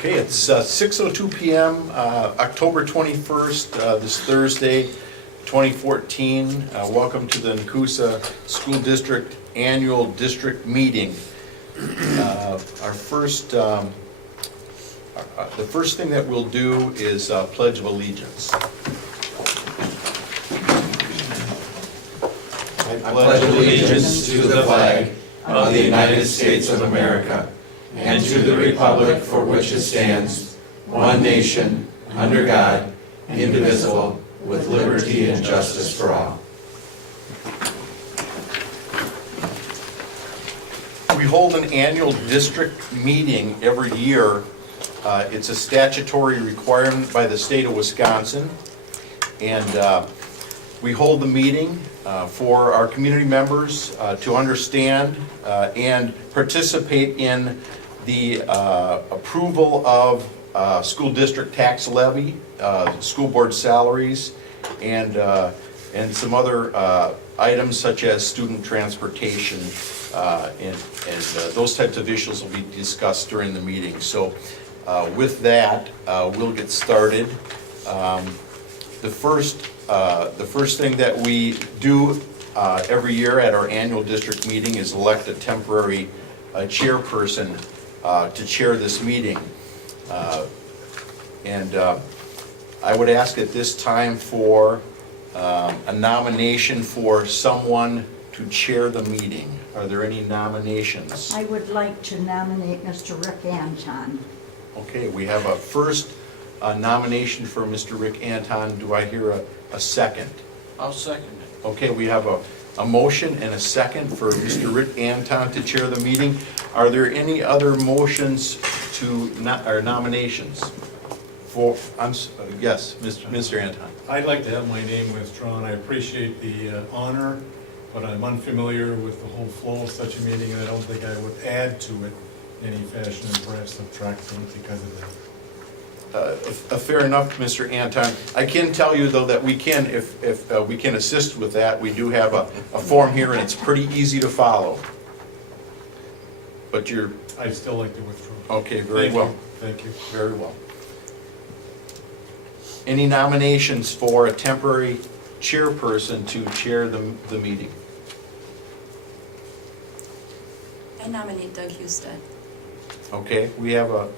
Okay, it's 6:02 p.m., October 21st, this Thursday, 2014. Welcome to the Nekoosa School District Annual District Meeting. The first thing that we'll do is Pledge of Allegiance. I pledge allegiance to the flag of the United States of America and to the republic for which it stands, one nation, under God, indivisible, with liberty and justice for all. We hold an annual district meeting every year. It's a statutory requirement by the state of Wisconsin. And we hold the meeting for our community members to understand and participate in the approval of school district tax levy, school board salaries, and some other items such as student transportation, and those types of issues will be discussed during the meeting. So with that, we'll get started. The first thing that we do every year at our annual district meeting is elect a temporary chairperson to chair this meeting. I would ask at this time for a nomination for someone to chair the meeting. Are there any nominations? I would like to nominate Mr. Rick Anton. Okay, we have a first nomination for Mr. Rick Anton. Do I hear a second? I'll second it. Okay, we have a motion and a second for Mr. Rick Anton to chair the meeting. Are there any other motions or nominations? Yes, Mr. Anton. I'd like to have my name withdrawn. I appreciate the honor, but I'm unfamiliar with the whole flow of such a meeting, and I don't think I would add to it in any fashion and perhaps subtract from it because of that. Fair enough, Mr. Anton. I can tell you, though, that we can, if we can assist with that, we do have a form here, and it's pretty easy to follow. But you're... I'd still like to withdraw. Okay, very well. Thank you. Very well. Any nominations for a temporary chairperson to chair the meeting? I nominate Doug Husted. Okay, we have a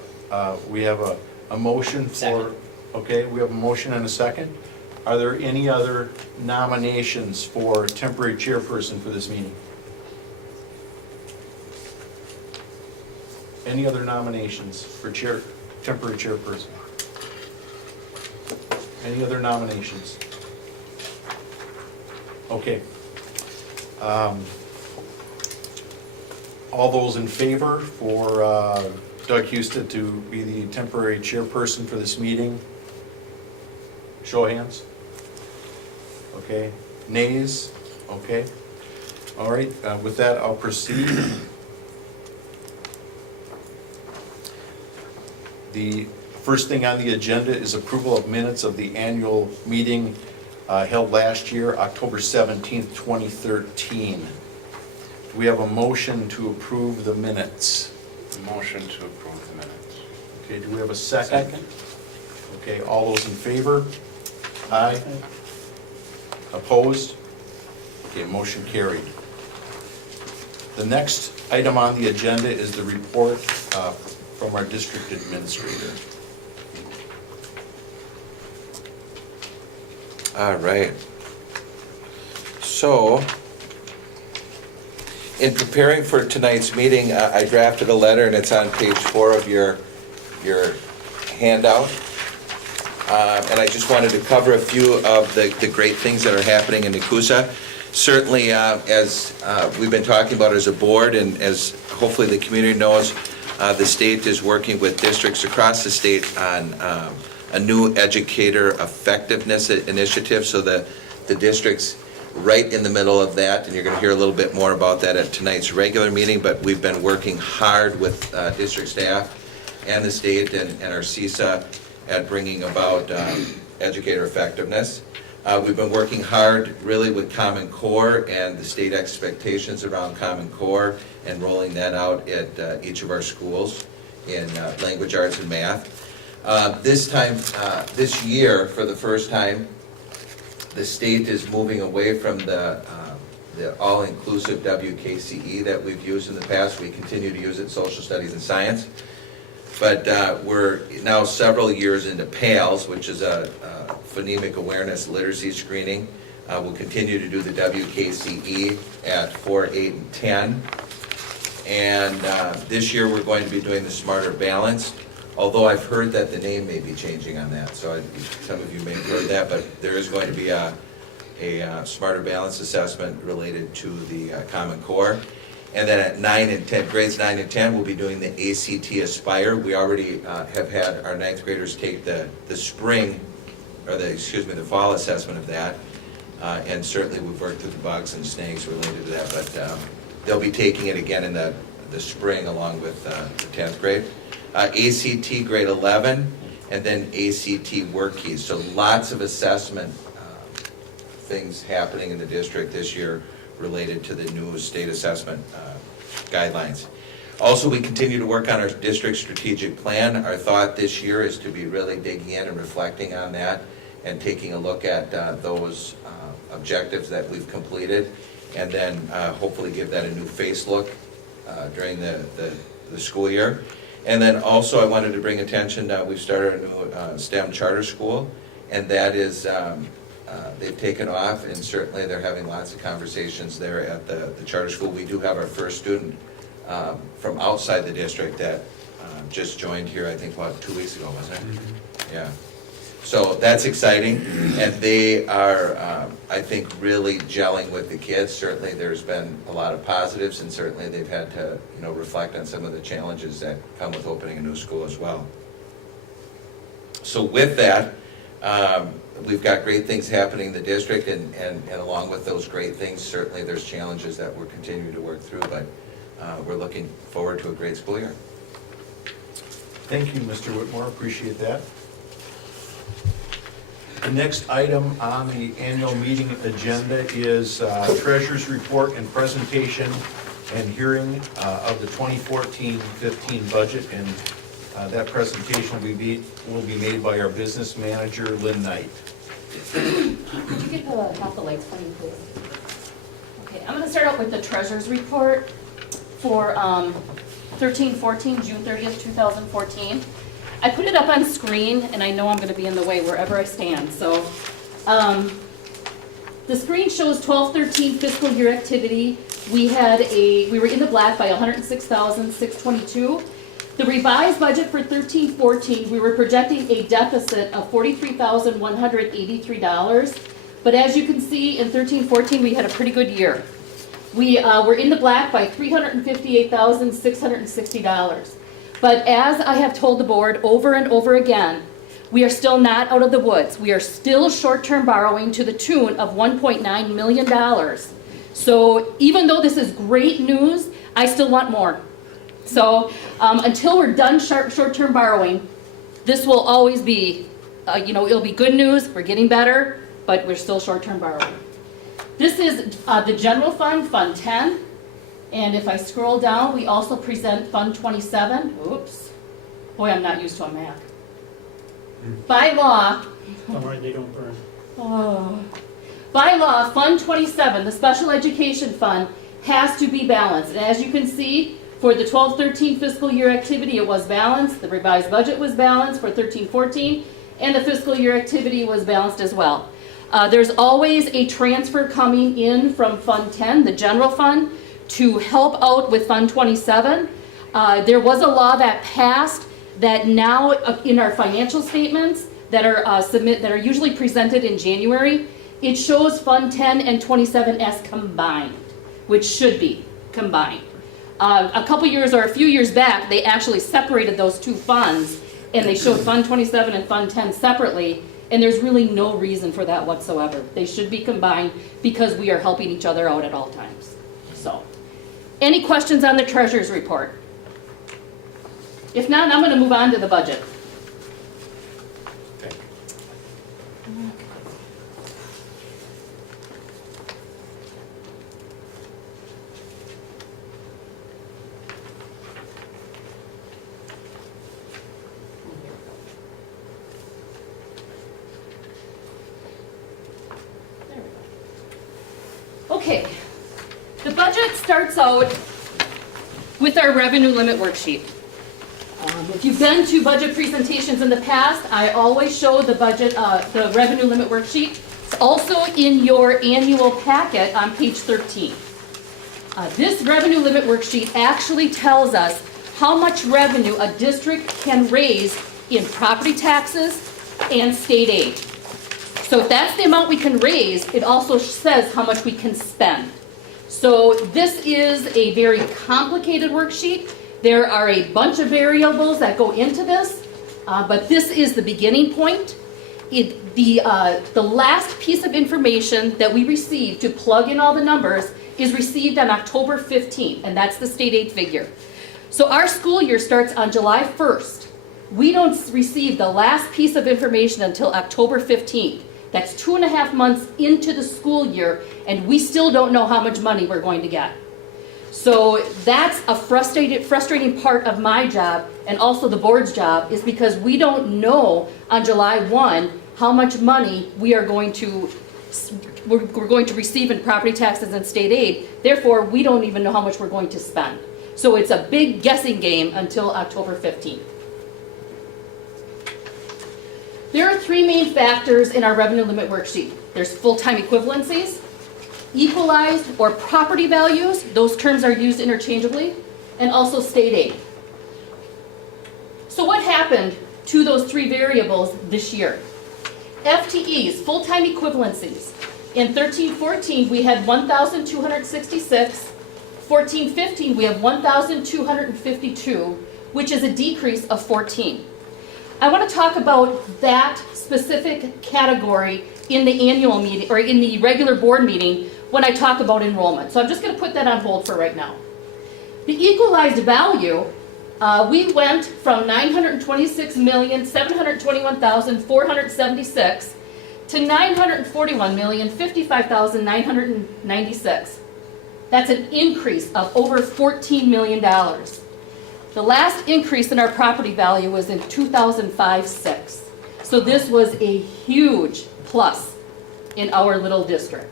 motion for... Second. Okay, we have a motion and a second. Are there any other nominations for temporary chairperson for this meeting? Any other nominations for temporary chairperson? Any other nominations? Okay. All those in favor for Doug Husted to be the temporary chairperson for this meeting? Show of hands. Okay. Nays? Okay. All right. With that, I'll proceed. The first thing on the agenda is approval of minutes of the annual meeting held last year, October 17th, 2013. Do we have a motion to approve the minutes? Motion to approve the minutes. Okay, do we have a second? Second. Okay, all those in favor? Aye. Opposed? Okay, motion carried. The next item on the agenda is the report from our district administrator. All right. So, in preparing for tonight's meeting, I drafted a letter, and it's on page 4 of your handout. And I just wanted to cover a few of the great things that are happening in Nekoosa. Certainly, as we've been talking about as a board, and as hopefully the community knows, the state is working with districts across the state on a new educator effectiveness initiative. So the districts right in the middle of that, and you're going to hear a little bit more about that at tonight's regular meeting, but we've been working hard with district staff and the state and our CISA at bringing about educator effectiveness. We've been working hard really with Common Core and the state expectations around Common Core and rolling that out at each of our schools. in language arts and math. This year, for the first time, the state is moving away from the all-inclusive WKCE that we've used in the past. We continue to use it in social studies and science. But we're now several years into PALS, which is a phonemic awareness literacy screening. We'll continue to do the WKCE at 4, 8, and 10. And this year, we're going to be doing the Smarter Balance, although I've heard that the name may be changing on that. So some of you may have heard that, but there is going to be a Smarter Balance assessment related to the Common Core. And then at 9 and 10, grades 9 and 10, we'll be doing the ACT Aspire. We already have had our ninth graders take the spring, or the fall assessment of that. And certainly we've worked through the bugs and snags related to that, but they'll be taking it again in the spring along with the 10th grade. ACT grade 11, and then ACT work keys. So lots of assessment things happening in the district this year related to the new state assessment guidelines. Also, we continue to work on our district strategic plan. Our thought this year is to be really digging in and reflecting on that and taking a look at those objectives that we've completed, and then hopefully give that a new face look during the school year. And then also I wanted to bring attention, we've started a new STEM charter school, and that is, they've taken off, and certainly they're having lots of conversations there at the charter school. We do have our first student from outside the district that just joined here, I think, about 2 weeks ago, wasn't it? Mm-hmm. Yeah. So that's exciting, and they are, I think, really gelling with the kids. Certainly there's been a lot of positives, and certainly they've had to, reflect on some of the challenges that come with opening a new school as well. So with that, we've got great things happening in the district, and along with those great things, certainly there's challenges that we're continuing to work through, but we're looking forward to a great school year. Thank you, Mr. Whitmore, appreciate that. The next item on the annual meeting agenda is Treasurer's Report and Presentation and Hearing of the 2014-15 budget, and that presentation will be made by our business manager, Lynn Knight. Could you get the lights for me, please? Okay, I'm going to start out with the Treasurer's Report for 13-14, June 30th, 2014. I put it up on screen, and I know I'm going to be in the way wherever I stand. So the screen shows 12-13 fiscal year activity. We were in the black by $106,622. The revised budget for 13-14, we were projecting a deficit of $43,183. But as you can see, in 13-14, we had a pretty good year. We were in the black by $358,660. But as I have told the board over and over again, we are still not out of the woods. We are still short-term borrowing to the tune of $1.9 million. So even though this is great news, I still want more. So until we're done short-term borrowing, this will always be, it'll be good news. We're getting better, but we're still short-term borrowing. This is the general fund, Fund 10. And if I scroll down, we also present Fund 27. Oops. Boy, I'm not used to a Mac. By law, Don't worry, they don't burn. By law, Fund 27, the Special Education Fund, has to be balanced. And as you can see, for the 12-13 fiscal year activity, it was balanced. The revised budget was balanced for 13-14, and the fiscal year activity was balanced as well. There's always a transfer coming in from Fund 10, the general fund, to help out with Fund 27. There was a law that passed that now in our financial statements that are usually presented in January, it shows Fund 10 and 27 as combined, which should be combined. A couple years or a few years back, they actually separated those two funds, and they showed Fund 27 and Fund 10 separately, and there's really no reason for that whatsoever. They should be combined because we are helping each other out at all times. So, any questions on the Treasurer's Report? If not, I'm going to move on to the budget. Okay. Okay, the budget starts out with our revenue limit worksheet. If you've been to budget presentations in the past, I always show the budget, the revenue limit worksheet. It's also in your annual packet on page 13. This revenue limit worksheet actually tells us how much revenue a district can raise in property taxes and state aid. So if that's the amount we can raise, it also says how much we can spend. So this is a very complicated worksheet. There are a bunch of variables that go into this, but this is the beginning point. The last piece of information that we receive to plug in all the numbers is received on October 15th, and that's the state aid figure. So our school year starts on July 1st. We don't receive the last piece of information until October 15th. That's 2.5 months into the school year, and we still don't know how much money we're going to get. So that's a frustrating part of my job, and also the board's job, is because we don't know on July 1 how much money we're going to receive in property taxes and state aid. Therefore, we don't even know how much we're going to spend. So it's a big guessing game until October 15th. There are three main factors in our revenue limit worksheet. There's full-time equivalencies, equalized or property values, those terms are used interchangeably, and also state aid. So what happened to those three variables this year? FTEs, full-time equivalencies. In 13-14, we had 1,266. 14-15, we have 1,252, which is a decrease of 14. I want to talk about that specific category in the annual meeting, or in the regular board meeting, when I talk about enrollment. So I'm just going to put that on hold for right now. The equalized value, we went from 926,721,476 to 941,055,996. That's an increase of over $14 million. The last increase in our property value was in 2005-06. So this was a huge plus in our little district.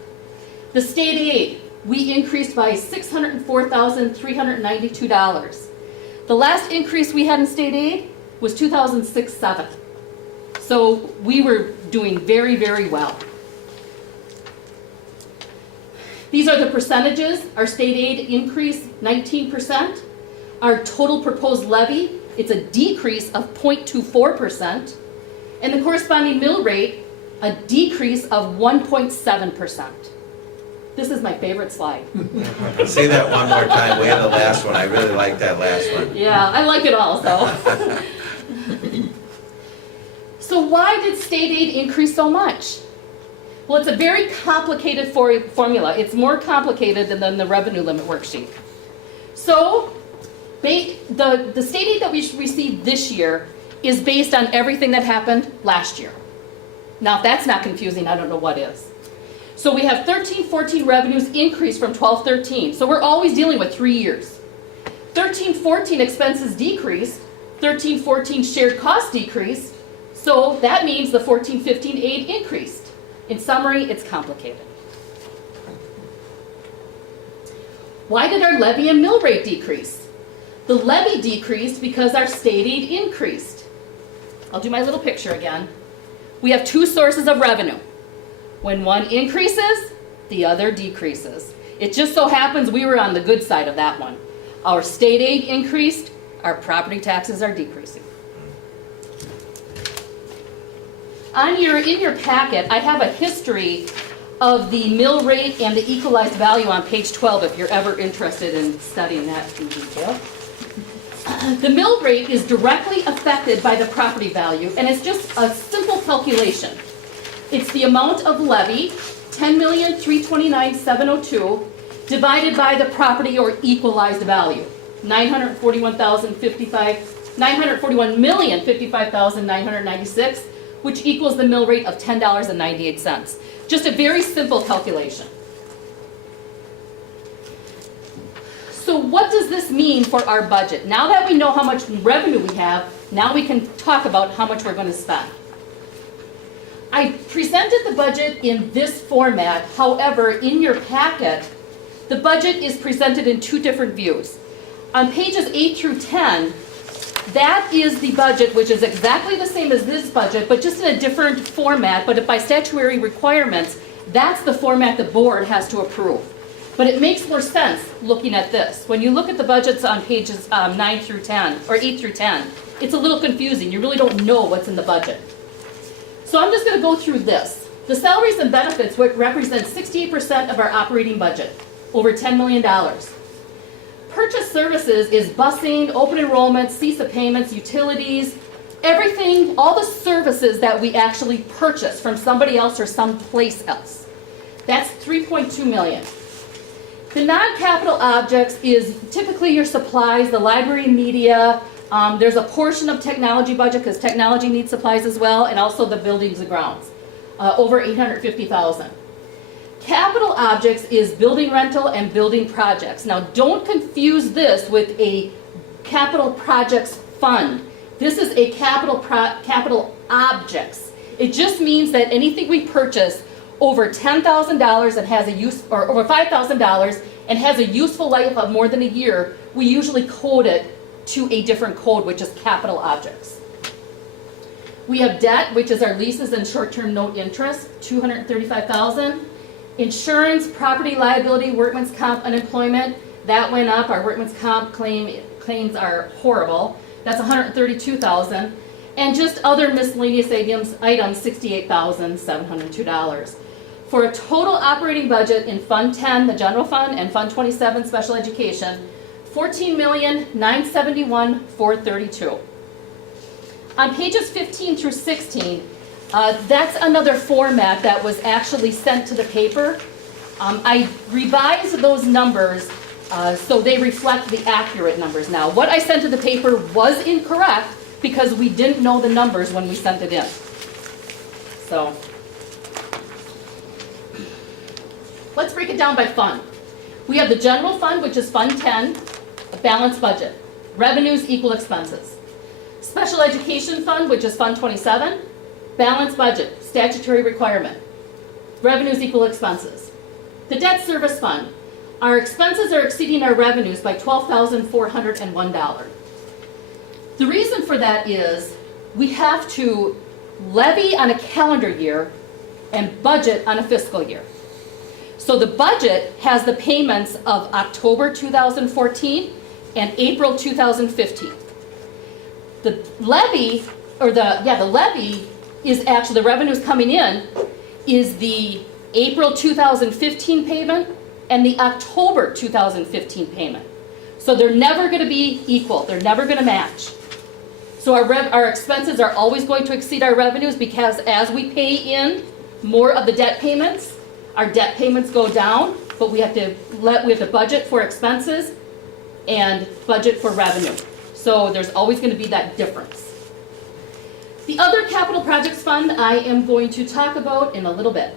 The state aid, we increased by $604,392. The last increase we had in state aid was 2006-07. So we were doing very, very well. These are the percentages. Our state aid increased 19%. Our total proposed levy, it's a decrease of 0.24%. And the corresponding mill rate, a decrease of 1.7%. This is my favorite slide. Say that one more time. We had the last one. I really like that last one. Yeah, I like it all, so. So why did state aid increase so much? Well, it's a very complicated formula. It's more complicated than the revenue limit worksheet. So the state aid that we received this year is based on everything that happened last year. Now, if that's not confusing, I don't know what is. So we have 13-14 revenues increased from 12-13. So we're always dealing with 3 years. 13-14 expenses decreased. 13-14 shared costs decreased. So that means the 14-15 aid increased. In summary, it's complicated. Why did our levy and mill rate decrease? The levy decreased because our state aid increased. I'll do my little picture again. We have two sources of revenue. When one increases, the other decreases. It just so happens we were on the good side of that one. Our state aid increased, our property taxes are decreasing. In your packet, I have a history of the mill rate and the equalized value on page 12 if you're ever interested in studying that in detail. The mill rate is directly affected by the property value, and it's just a simple calculation. It's the amount of levy, $10,329,702, divided by the property or equalized value, $941,055,996, which equals the mill rate of $10.98. Just a very simple calculation. So what does this mean for our budget? Now that we know how much revenue we have, now we can talk about how much we're going to spend. I presented the budget in this format, however, in your packet, the budget is presented in two different views. On pages 8 through 10, that is the budget, which is exactly the same as this budget, but just in a different format, but by statutory requirements, that's the format the board has to approve. But it makes more sense looking at this. When you look at the budgets on pages 9 through 10, or 8 through 10, it's a little confusing. You really don't know what's in the budget. So I'm just going to go through this. The salaries and benefits represent 68% of our operating budget, over $10 million. Purchase services is busing, open enrollment, CESA payments, utilities, everything, all the services that we actually purchase from somebody else or someplace else. That's $3.2 million. The non-capital objects is typically your supplies, the library and media. There's a portion of technology budget because technology needs supplies as well, and also the buildings and grounds, over $850,000. Capital objects is building rental and building projects. Now, don't confuse this with a capital projects fund. This is a capital objects. It just means that anything we purchase over $10,000 and has a use, or over $5,000 and has a useful life of more than a year, we usually code it to a different code, which is capital objects. We have debt, which is our leases and short-term note interest, $235,000. Insurance, property liability, workman's comp, unemployment, that went up. Our workman's comp claims are horrible. That's $132,000. And just other miscellaneous items, $68,702. For a total operating budget in Fund 10, the general fund, and Fund 27, special education, $14,971,432. On pages 15 through 16, that's another format that was actually sent to the paper. I revised those numbers so they reflect the accurate numbers now. What I sent to the paper was incorrect because we didn't know the numbers when we sent it in. So, let's break it down by fund. We have the general fund, which is Fund 10, a balanced budget. Revenues equal expenses. Special education fund, which is Fund 27, balanced budget, statutory requirement. Revenues equal expenses. The debt service fund, our expenses are exceeding our revenues by $12,401. The reason for that is we have to levy on a calendar year and budget on a fiscal year. So the budget has the payments of October 2014 and April 2015. The levy, or the levy is actually, the revenues coming in is the April 2015 payment and the October 2015 payment. So they're never going to be equal. They're never going to match. So our expenses are always going to exceed our revenues because as we pay in more of the debt payments, our debt payments go down, but we have to budget for expenses and budget for revenue. So there's always going to be that difference. The other capital projects fund I am going to talk about in a little bit.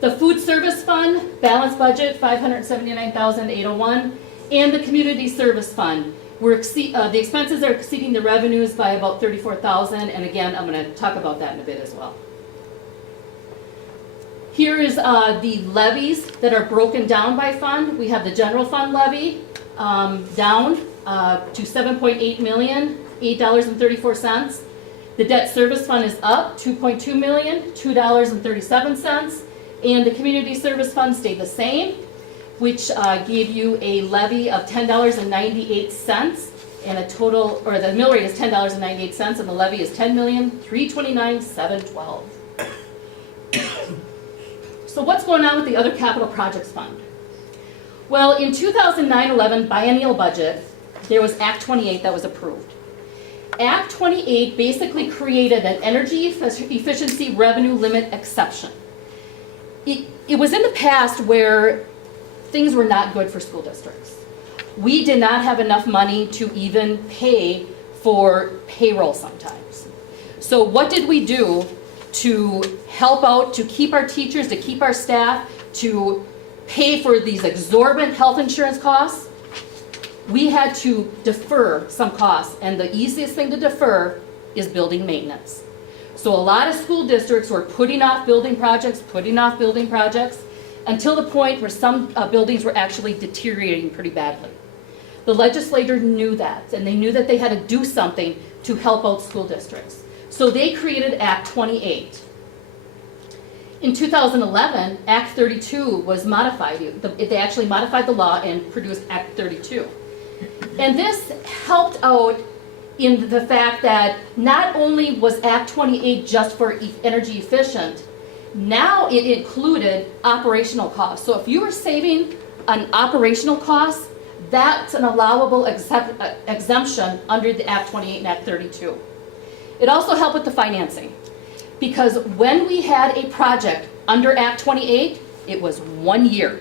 The food service fund, balanced budget, $579,801, and the community service fund. The expenses are exceeding the revenues by about $34,000, and again, I'm going to talk about that in a bit as well. Here is the levies that are broken down by fund. We have the general fund levy down to $7.8 million, $8.34. The debt service fund is up $2.2 million, $2.37. And the community service fund stayed the same, which gave you a levy of $10.98 and a total, or the mill rate is $10.98 and the levy is $10,329,712. So what's going on with the other capital projects fund? Well, in 2009-11 biennial budget, there was Act 28 that was approved. Act 28 basically created an energy efficiency revenue limit exception. It was in the past where things were not good for school districts. We did not have enough money to even pay for payroll sometimes. So what did we do to help out, to keep our teachers, to keep our staff, to pay for these exorbitant health insurance costs? We had to defer some costs, and the easiest thing to defer is building maintenance. So a lot of school districts were putting off building projects, until the point where some buildings were actually deteriorating pretty badly. The legislature knew that, and they knew that they had to do something to help out school districts. So they created Act 28. In 2011, Act 32 was modified. They actually modified the law and produced Act 32. And this helped out in the fact that not only was Act 28 just for energy efficient, now it included operational costs. So if you were saving on operational costs, that's an allowable exemption under the Act 28 and Act 32. It also helped with the financing, because when we had a project under Act 28, it was 1 year.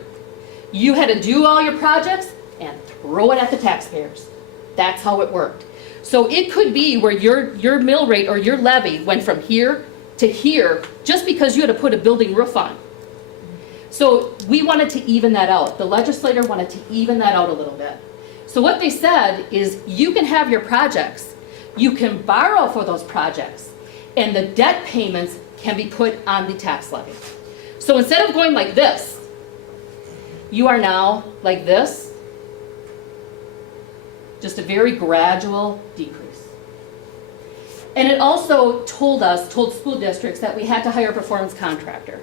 You had to do all your projects and throw it at the taxpayers. That's how it worked. So it could be where your mill rate or your levy went from here to here just because you had to put a building roof on. So we wanted to even that out. The legislator wanted to even that out a little bit. So what they said is you can have your projects, you can borrow for those projects, and the debt payments can be put on the tax levy. So instead of going like this, you are now like this, just a very gradual decrease. And it also told school districts that we had to hire a performance contractor.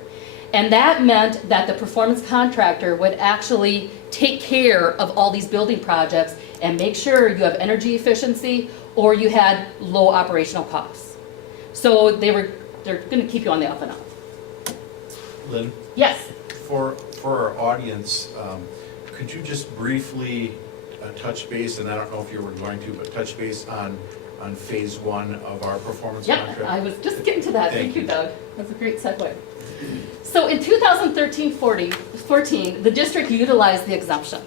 And that meant that the performance contractor would actually take care of all these building projects and make sure you have energy efficiency or you had low operational costs. So they're going to keep you on the up and up. Lynn, Yes. for our audience, could you just briefly touch base, and I don't know if you were going to, but touch base on phase one of our performance contract? Yep, I was just getting to that. Thank Thank you, you. Doug. That's a great segue. So in 2013-14, the district utilized the exemption.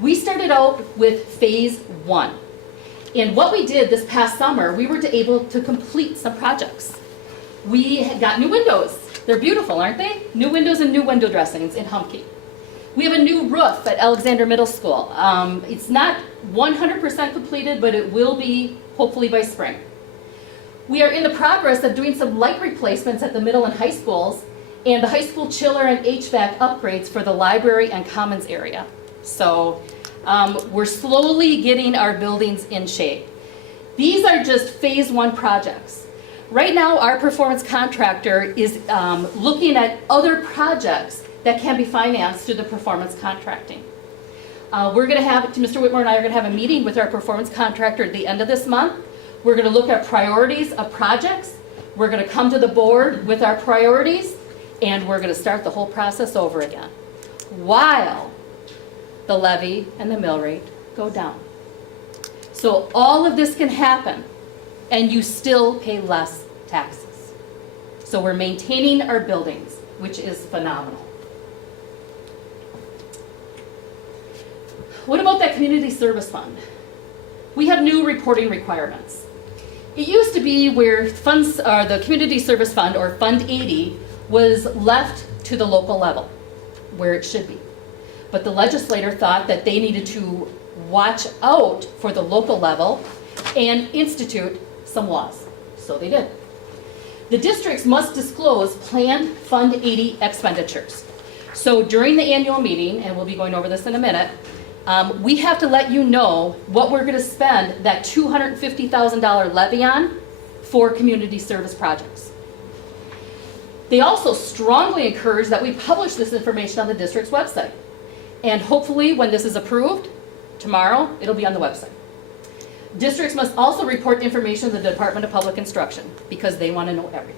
We started out with phase one. And what we did this past summer, we were able to complete some projects. We got new windows. They're beautiful, aren't they? New windows and new window dressings in Humke. We have a new roof at Alexander Middle School. It's not 100% completed, but it will be hopefully by spring. We are in the progress of doing some light replacements at the middle and high schools, and the high school chiller and HVAC upgrades for the library and commons area. So we're slowly getting our buildings in shape. These are just phase one projects. Right now, our performance contractor is looking at other projects that can be financed through the performance contracting. We're going to have, Mr. Whitmore and I are going to have a meeting with our performance contractor at the end of this month. We're going to look at priorities of projects. We're going to come to the board with our priorities, and we're going to start the whole process over again, while the levy and the mill rate go down. So all of this can happen, and you still pay less taxes. So we're maintaining our buildings, which is phenomenal. What about that community service fund? We have new reporting requirements. It used to be where funds, the community service fund, or Fund 80, was left to the local level, where it should be. But the legislator thought that they needed to watch out for the local level and institute some laws. So they did. The districts must disclose planned Fund 80 expenditures. So during the annual meeting, and we'll be going over this in a minute, we have to let you know what we're going to spend that $250,000 levy on for community service projects. They also strongly encourage that we publish this information on the district's website. And hopefully, when this is approved, tomorrow, it'll be on the website. Districts must also report information to the Department of Public Instruction because they want to know everything.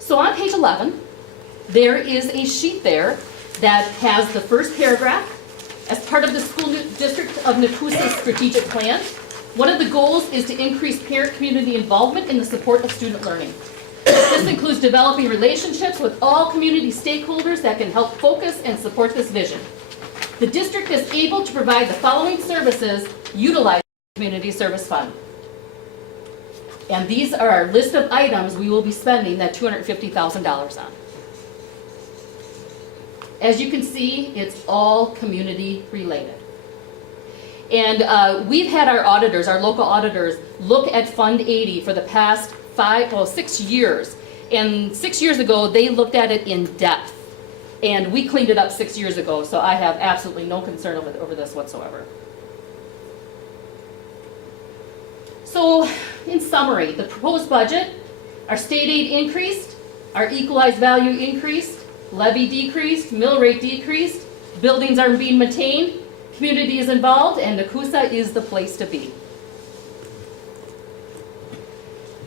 So on page 11, there is a sheet there that has the first paragraph. As part of the school district of Nekoosa's strategic plan, one of the goals is to increase parent-community involvement in the support of student learning. This includes developing relationships with all community stakeholders that can help focus and support this vision. The district is able to provide the following services utilizing the Community Service Fund. And these are our list of items we will be spending that $250,000 on. As you can see, it's all community related. And we've had our auditors, our local auditors, look at Fund 80 for the past 6 years. And 6 years ago, they looked at it in depth. And we cleaned it up 6 years ago, so I have absolutely no concern over this whatsoever. So, in summary, the proposed budget, our state aid increased, our equalized value increased, levy decreased, mill rate decreased, buildings are being maintained, community is involved, and Nekoosa is the place to be.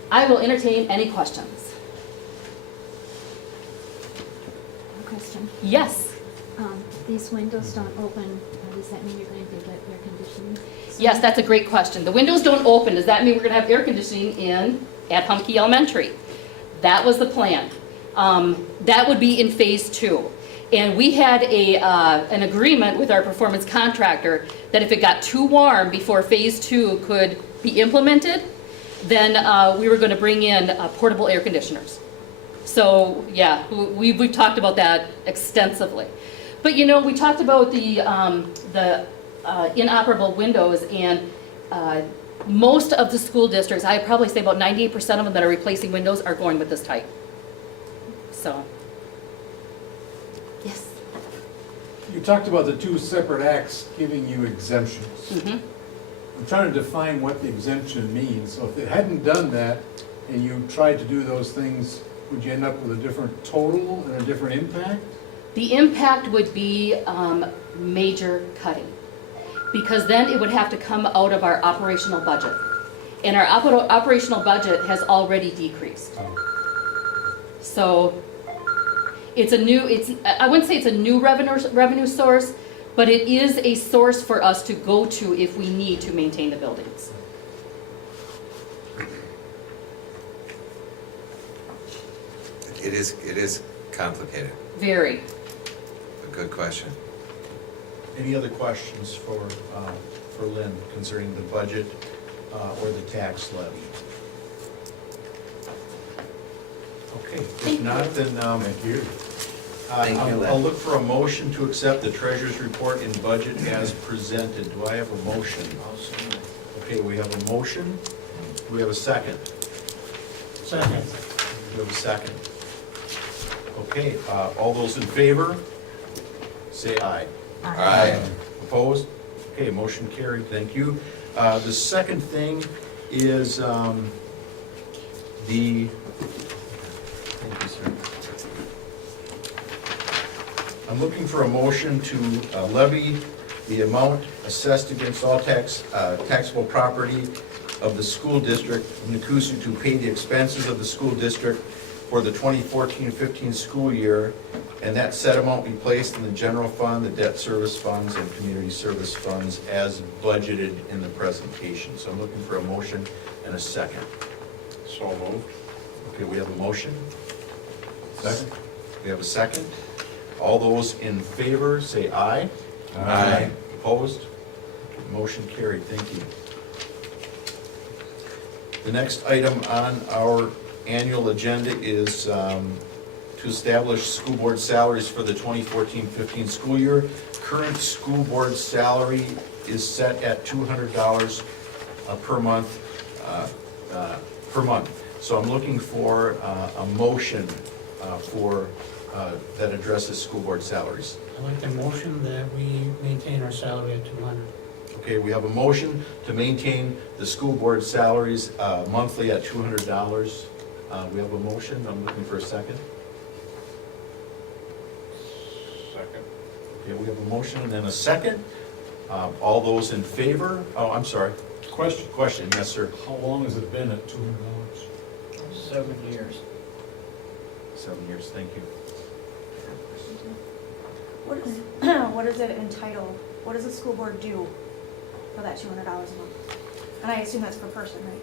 I will entertain any questions. Question. Yes? These windows don't open, does that mean you're going to get air conditioning? Yes, that's a great question. The windows don't open. Does that mean we're going to have air conditioning at Humke Elementary? That was the plan. That would be in phase 2. And we had an agreement with our performance contractor that if it got too warm before phase 2 could be implemented, then we were going to bring in portable air conditioners. So yeah, we've talked about that extensively. But you know, we talked about the inoperable windows, and most of the school districts, I'd probably say about 98% of them that are replacing windows are going with this type. So, yes. You talked about the 2 separate acts giving you exemptions. Mm-hmm. I'm trying to define what the exemption means. So if it hadn't done that and you tried to do those things, would you end up with a different total and a different impact? The impact would be major cutting, because then it would have to come out of our operational budget. And our operational budget has already decreased. So I wouldn't say it's a new revenue source, but it is a source for us to go to if we need to maintain the buildings. It is complicated. Very. A good question. Any other questions for Lynn concerning the budget or the tax levy? Okay, if not, then Thank you. Thank you, Lynn. I'll look for a motion to accept the treasurer's report and budget as presented. Do I have a motion? I'll second it. Okay, we have a motion. Do we have a second? Second. We have a second. Okay, all those in favor, say aye. Aye. Opposed? Okay, motion carried, thank you. The second thing is thank you, sir. I'm looking for a motion to levy the amount assessed against all taxable property of the school district of Nekoosa to pay the expenses of the school district for the 2014-15 school year, and that said amount be placed in the general fund, the debt service funds, and community service funds as budgeted in the presentation. So I'm looking for a motion and a second. So moved. Okay, we have a motion. Second. We have a second. All those in favor, say aye. Aye. Opposed? Motion carried, thank you. The next item on our annual agenda is to establish school board salaries for the 2014-15 school year. Current school board salary is set at $200 per month. So I'm looking for a motion that addresses school board salaries. I'd like a motion that we maintain our salary at 200. Okay, we have a motion to maintain the school board salaries monthly at $200. We have a motion, I'm looking for a second. Second. Okay, we have a motion and then a second. All those in favor? Oh, I'm sorry. Question, yes, sir. How long has it been at $200? 7 years. 7 years, thank you. What is it entitled? What does the school board do for that $200 a month? And I assume that's per person, right?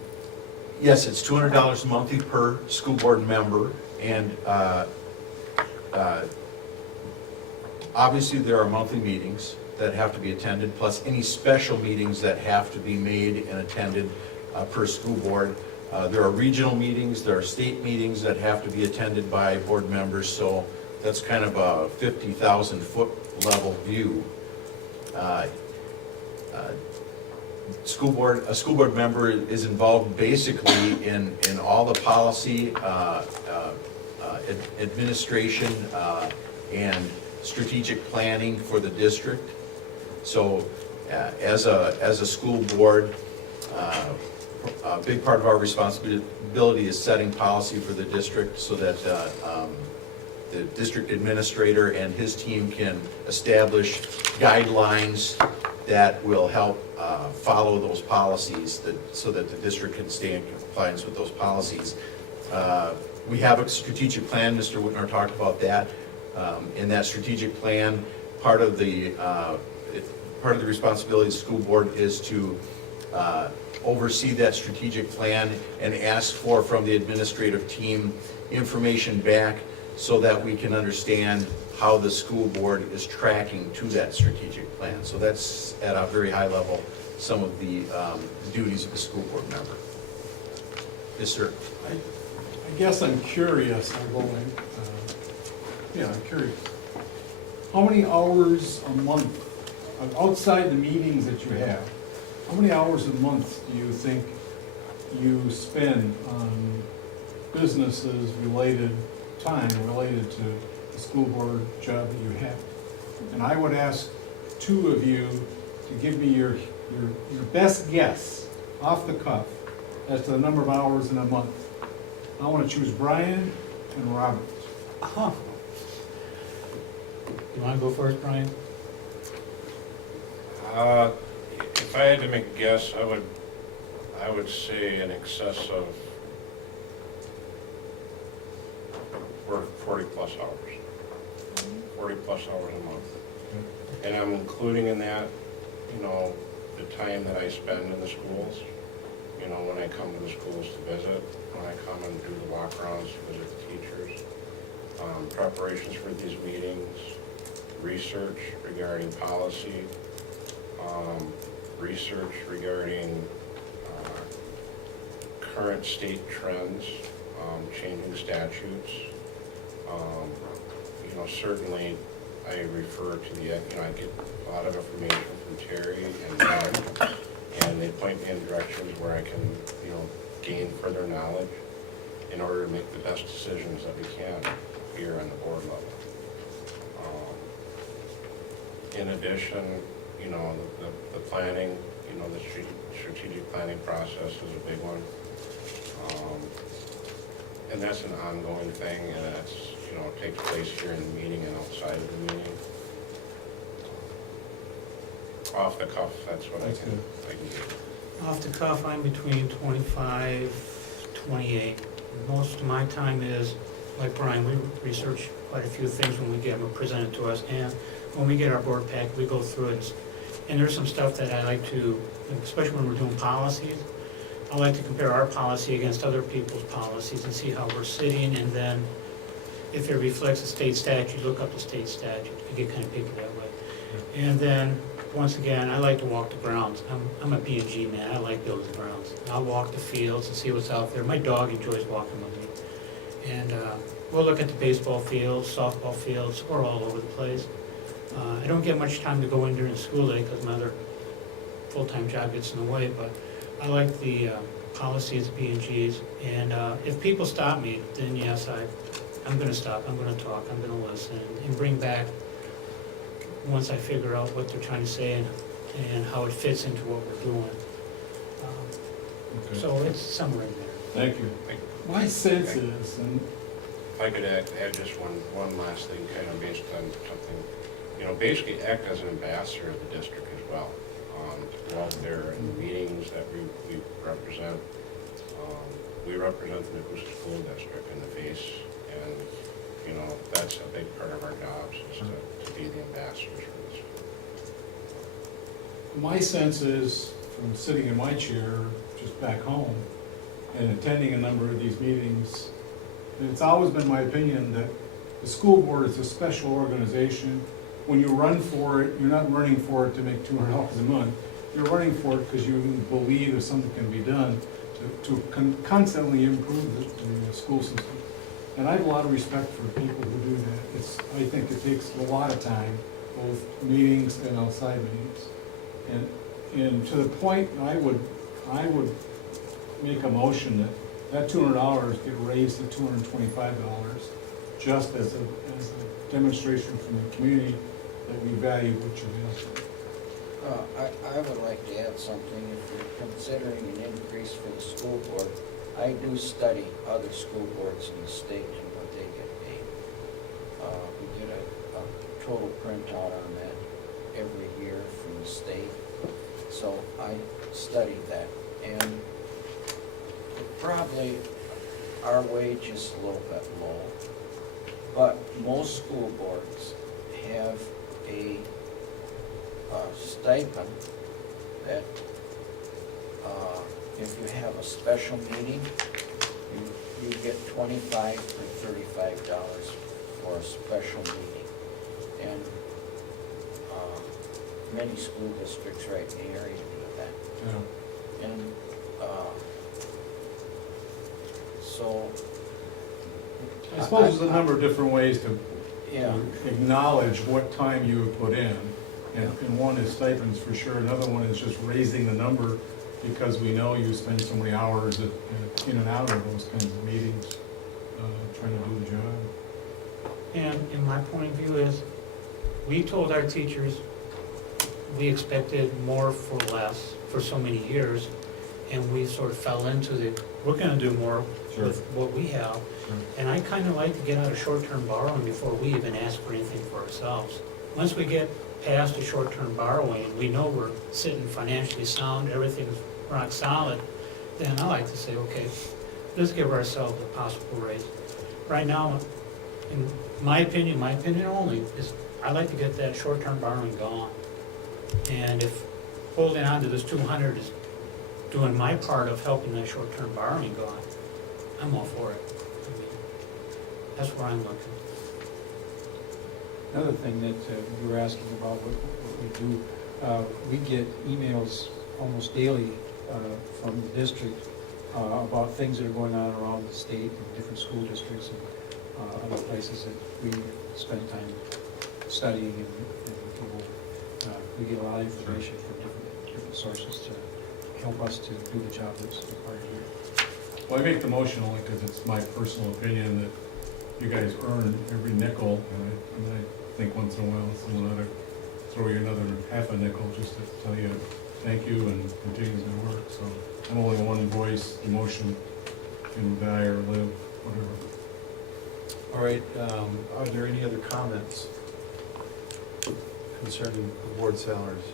Yes, it's $200 monthly per school board member, and obviously there are monthly meetings that have to be attended, plus any special meetings that have to be made and attended per school board. There are regional meetings, there are state meetings that have to be attended by board members, so that's kind of a 50,000 foot level view. a school board member is involved basically in all the policy, administration, and strategic planning for the district. So as a school board, a big part of our responsibility is setting policy for the district so that the district administrator and his team can establish guidelines that will help follow those policies so that the district can stay in compliance with those policies. We have a strategic plan, Mr. Whitner talked about that. In that strategic plan, part of the responsibility of the school board is to oversee that strategic plan and ask for, from the administrative team, information back so that we can understand how the school board is tracking to that strategic plan. So that's, at a very high level, some of the duties of the school board member. Yes, sir. I guess I'm curious, I'm curious. How many hours a month, outside the meetings that you have, how many hours a month do you think you spend on businesses related, time related to the school board job that you have? And I would ask two of you to give me your best guess, off the cuff, as to the number of hours in a month. I want to choose Brian and Robert. You wanna go first, Brian? If I had to make a guess, I would say in excess of 40 plus hours. 40 plus hours a month. And I'm including in that, the time that I spend in the schools. When I come to the schools to visit, when I come and do the walk-arounds to visit the teachers, preparations for these meetings, research regarding policy, research regarding current state trends, changing statutes. Certainly I refer to I get a lot of information from Terry and Ron, and they point me in directions where I can, gain further knowledge in order to make the best decisions that we can here on the board level. In addition, the planning, the strategic planning process is a big one. And that's an ongoing thing, and that's, takes place here in the meeting and outside of the meeting. Off the cuff, that's what I can do. Off the cuff, I'm between 25, 28. Most of my time is, like Brian, we research quite a few things when we get them presented to us, and when we get our board pack, we go through it. And there's some stuff that I like to, especially when we're doing policies, I like to compare our policy against other people's policies and see how we're sitting, and then if it reflects the state statute, look up the state statute. I get kind of picky that way. And then, once again, I like to walk the grounds. I'm a B&G man. I like building grounds. I'll walk the fields and see what's out there. My dog enjoys walking with me. And we'll look at the baseball fields, softball fields. We're all over the place. I don't get much time to go in during the school day because my other full-time job gets in the way, but I like the policies of B&Gs. And if people stop me, then yes, I'm going to stop. I'm going to talk. I'm going to listen and bring back, once I figure out what they're trying to say and how it fits into what we're doing. Okay. So it's somewhere in there. Thank you. My sense is, and If I could add just one last thing, kind of based on something, basically act as an ambassador of the district as well. Go out there in the meetings that we represent. We represent the Nekoosa School District in the face, and, that's a big part of our jobs, is to be the ambassadors for this. my sense is, from sitting in my chair just back home and attending a number of these meetings, and it's always been my opinion that the school board is a special organization. When you run for it, you're not running for it to make $200 a month. You're running for it because you believe that something can be done to constantly improve the school system. And I have a lot of respect for people who do that. I think it takes a lot of time, both meetings and outside meetings. And And to the point, I would make a motion that $200 get raised to $225, just as a demonstration from the community that we value what you do. I would like to add something. If you're considering an increase for the school board, I do study other school boards in the state and what they get paid. We get a total printout on that every year from the state. So I studied that, and probably our wage is a little bit low, but most school boards have a stipend that if you have a special meeting, you get $25 or $35 for a special meeting. And many school districts right in the area do that. Yeah. And so. I suppose there's a number of different ways to Yeah. acknowledge what time you have put in. And one is stipends for sure, another one is just raising the number because we know you spend so many hours in and out of those kinds of meetings, trying to do the job. And my point of view is, we told our teachers we expected more for less for so many years, and we sort of fell into we're gonna do more Sure. with what we have. Sure. And I kind of like to get out of short-term borrowing before we even ask for anything for ourselves. Once we get past the short-term borrowing, we know we're sitting financially sound, everything's rock solid, then I like to say, okay, let's give ourselves a possible raise. Right now, in my opinion only, is I like to get that short-term borrowing gone. And if holding on to this 200 is doing my part of helping that short-term borrowing go on, I'm all for it. I mean, that's where I'm looking. Another thing that you were asking about what we do, we get emails almost daily from the district about things that are going on around the state and different school districts and other places that we spend time studying and we get a lot of information from different sources to help us to do the job that's required here. Well, I make the motion only because it's my personal opinion that you guys earn every nickel, and I think once in a while someone ought to throw you another half a nickel just to tell you thank you and continue to work. So I'm only one voice, emotion can die or live, whatever. All right, are there any other comments concerning the board salaries?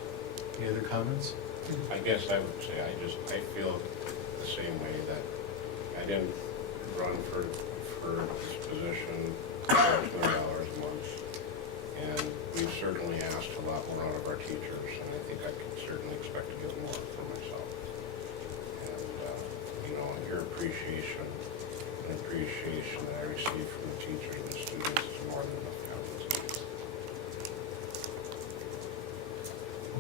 Any other comments? I guess I would say, I feel the same way, that I didn't run for this position for $200 a month. And we've certainly asked a lot more out of our teachers, and I think I can certainly expect to get more for myself. And, and your appreciation that I receive from the teachers and the students is more than enough compensation.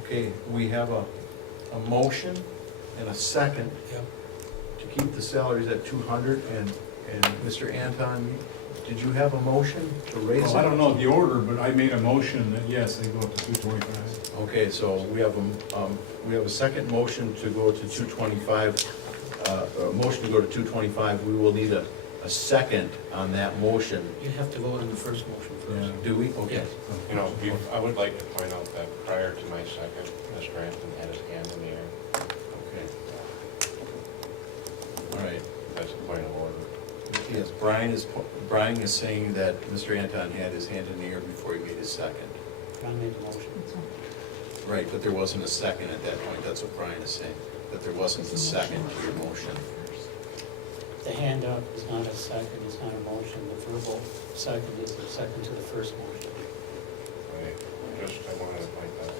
Okay, we have a motion and a second Yep. to keep the salaries at 200, and Mr. Anton, did you have a motion to raise it? Well, I don't know the order, but I made a motion that yes, they go up to 225. Okay, so we have a second motion to go to 225, a motion to go to 225. We will need a second on that motion. You have to vote on the first motion first. Do we? Okay. Yes. I would like to point out that prior to my second, Mr. Anton had his hand in the air. Okay. All right. That's a point of order. Yes, Brian is saying that Mr. Anton had his hand in the air before he made his second. I made the motion. Right, but there wasn't a second at that point. That's what Brian is saying, that there wasn't a second to your motion. The hand up is not a second, it's not a motion. The verbal second is a second to the first motion. Right. I wanted to point that out.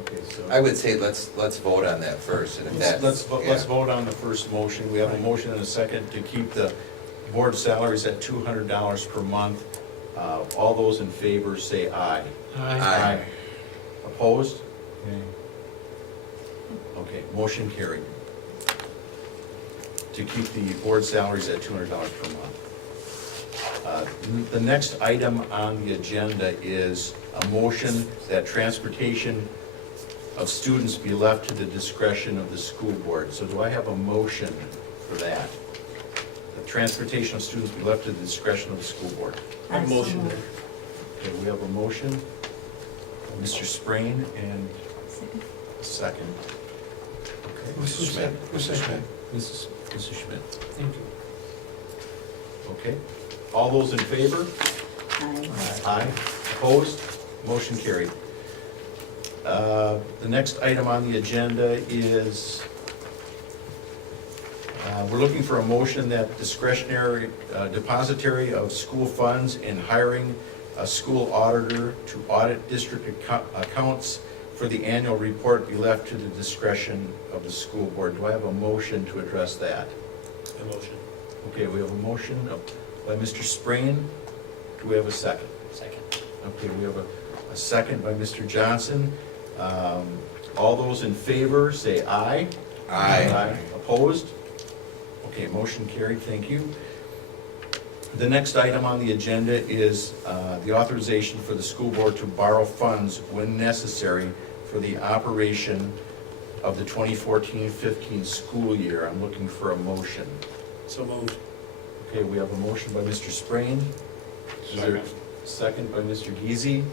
Okay, so. I would say let's vote on that first, and if that. Let's vote on the first motion. We have a motion and a second to keep the board salaries at $200 per month. All those in favor say aye. Aye. Opposed? Okay, motion carried. To keep the board salaries at $200 per month. The next item on the agenda is a motion that transportation of students be left to the discretion of the school board. So do I have a motion for that? The transportation of students be left to the discretion of the school board. I so move. Okay, we have a motion, by Mr. Sprain, and a second. Okay, Mrs. Schmidt. Mrs. Schmidt. Mrs. Schmidt. Thank you. Okay. All those in favor? Aye. Aye. Opposed? Motion carried. The next item on the agenda is, we're looking for a motion that discretionary depository of school funds and hiring a school auditor to audit district accounts for the annual report be left to the discretion of the school board. Do I have a motion to address that? A motion. Okay, we have a motion by Mr. Sprain. Do we have a second? Second. Okay, we have a second by Mr. Johnson. All those in favor, say aye. Aye. Opposed? Okay, motion carried, thank you. The next item on the agenda is the authorization for the school board to borrow funds when necessary for the operation of the 2014-15 school year. I'm looking for a motion. So moved. Okay, we have a motion by Mr. Sprain. Is there a second by Mr. Geezy?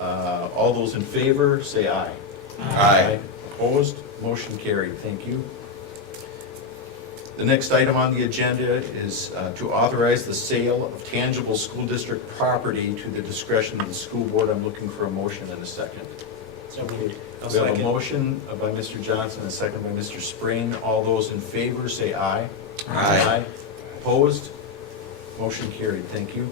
All those in favor, say aye. Aye. Opposed? Motion carried, thank you. The next item on the agenda is to authorize the sale of tangible school district property to the discretion of the school board. I'm looking for a motion and a second. Okay. We have a motion by Mr. Johnson and a second by Mr. Sprain. All those in favor, say aye. Aye. Opposed? Motion carried, thank you.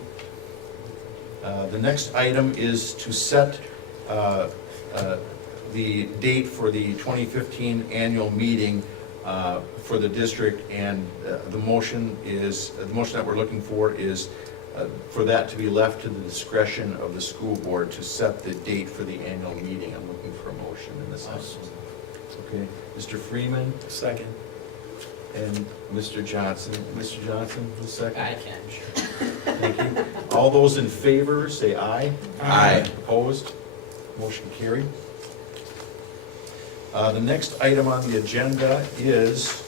The next item is to set the date for the 2015 annual meeting for the district, and the motion that we're looking for is for that to be left to the discretion of the school board to set the date for the annual meeting. I'm looking for a motion in this house. Okay, Mr. Freeman? Second. And Mr. Johnson. Mr. Johnson, the second? I can, sure. Thank you. All those in favor, say aye. Aye. Opposed? Motion carried. The next item on the agenda is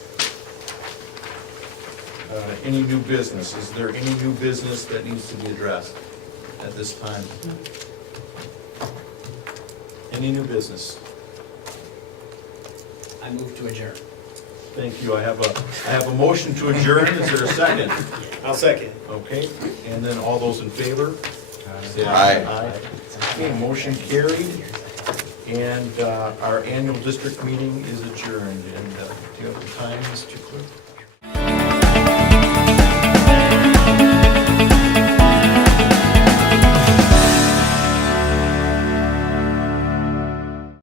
any new business. Is there any new business that needs to be addressed at this time? Any new business? I move to adjourn. Thank you. I have a motion to adjourn. Is there a second? I'll second. Okay, and then all those in favor? Say Aye. Okay, motion carried, and our annual district meeting is adjourned. And do you have the time, Mr. Clerk?